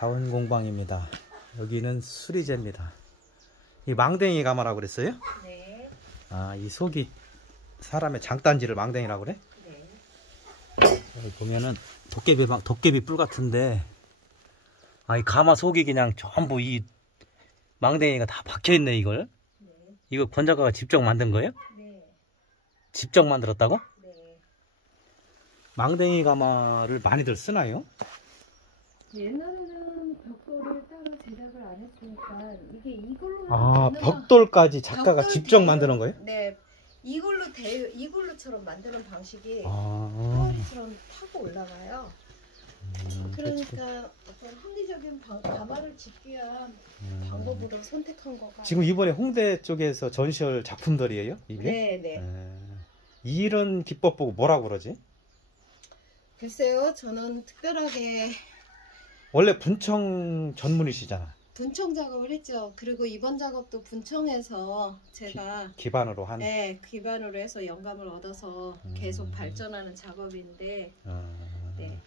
다운공방입니다. 여기는 수리제입니다. 이 망댕이 가마라고 그랬어요? 네. 아, 이 속이 사람의 장단지를 망댕이라고 그래? 네. 여기 보면은 도깨비 뿔 같은데, 아, 이 가마 속이 그냥 전부 이 망댕이가 다 박혀있네, 이걸. 네. 이거 권 작가가 직접 만든 거예요? 네. 직접 만들었다고? 네. 망댕이 가마를 많이들 쓰나요? 옛날에는 벽돌을 따로 제작을 안 했으니까 이걸로 아, 벽돌까지 작가가 벽돌 직접 대여- 만드는 거예요? 네. 이걸로처럼 만드는 방식이 아, 처럼 타고 올라가요. 그러니까 어떤 합리적인 가마를 짓기 위한 방법으로 선택한 거가 지금 이번에 홍대 쪽에서 전시할 작품들이에요? 이게? 네네. 이런 기법 보고 뭐라고 그러지? 글쎄요, 저는 특별하게 원래 분청 전문이시잖아. 분청 작업을 했죠. 그리고 이번 작업도 분청에서 제가 기반으로 한. 네, 기반으로 해서 영감을 얻어서 계속 발전하는 작업인데 네,